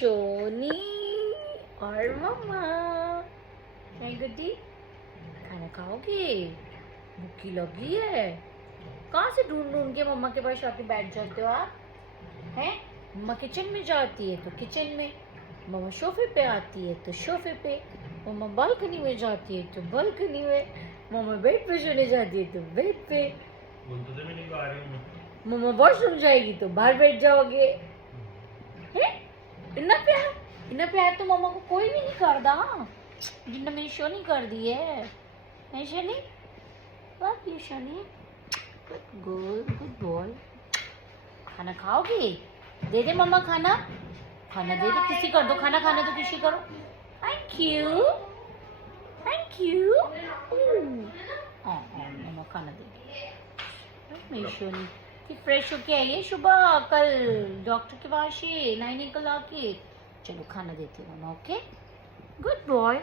शोनी और मम्मा। नहीं गुड्डी, खाना खाओगे? भूखी लगी है? कहाँ से ढूंढ ढूंढ के मम्मा के पास आके बैठ जाते हो आप? हैं? मम्मा किचन में जाती है तो किचन में, मम्मा सोफे पे आती है तो सोफे पे, मम्मा बालकनी में जाती है तो बालकनी में, मम्मा बेड पे सोने जाती है तो बेड पे, मम्मा वॉशरूम जाएगी तो बाहर बैठ जाओगे। हैं? इतना प्यार तो मम्मा को कोई भी नहीं करता जितना मेरी शोनी कर दी है। नहीं Shoni? Love you Shoni. Good boy. खाना खाओगे? दे दे मम्मा खाना। खाना दे दे, किसी कर दो खाना, खाना तो किसी करो। Thank you, thank you. Mama खाना दे दे। मेरी शोनी कि फ्रेश होके आइए सुबह, कल डॉक्टर के पास से 9 निकल आके। चलो खाना देती हूँ मम्मा। Okay, good boy.